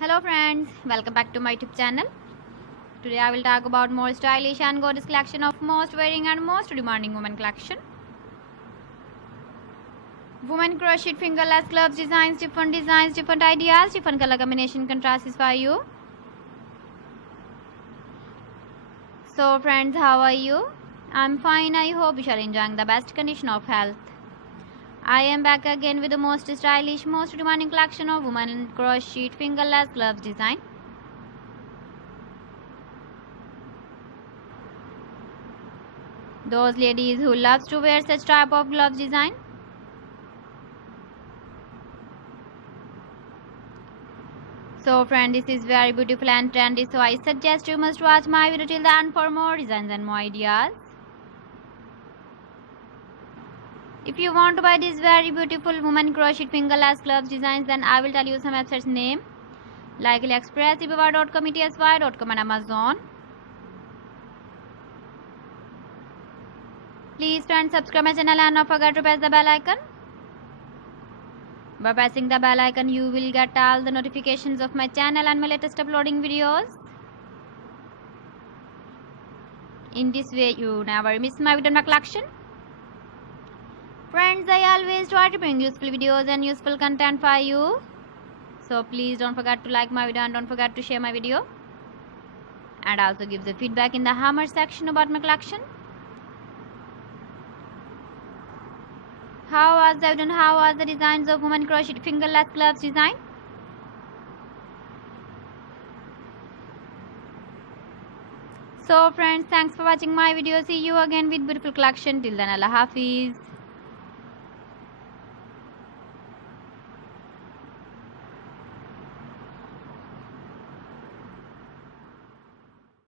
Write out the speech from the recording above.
Hello friends, welcome back to my YouTube channel. Today I will talk about more stylish and gorgeous collection of most wearing and most demanding women collection. Women crochet fingerless gloves designs, different ideas, different color combination contrasts for you. So friends, how are you? I'm fine. I hope you are enjoying the best condition of health. I am back again with the most stylish, most demanding collection of women crochet fingerless gloves design. Those ladies who loves to wear such type of gloves design. So friend, this is very beautiful and trendy, so I suggest you must watch my video till the end for more designs and more ideas. If you want to buy these very beautiful women crochet fingerless gloves designs, then I will tell you some websites name like AliExpress, eBay.com, ETSY.com and Amazon. Please friends, subscribe my channel and don't forget to press the bell icon. By pressing the bell icon, you will get all the notifications of my channel and my latest uploading videos. In this way, you never miss my video in my collection. Friends, I always try to bring useful videos and useful content for you. So please don't forget to like my video and don't forget to share my video. And also give the feedback in the hammer section about my collection. How was the video and how was the designs of women crochet fingerless gloves design? So friends, thanks for watching my video. See you again with beautiful collection. Till then, Allah Hafiz.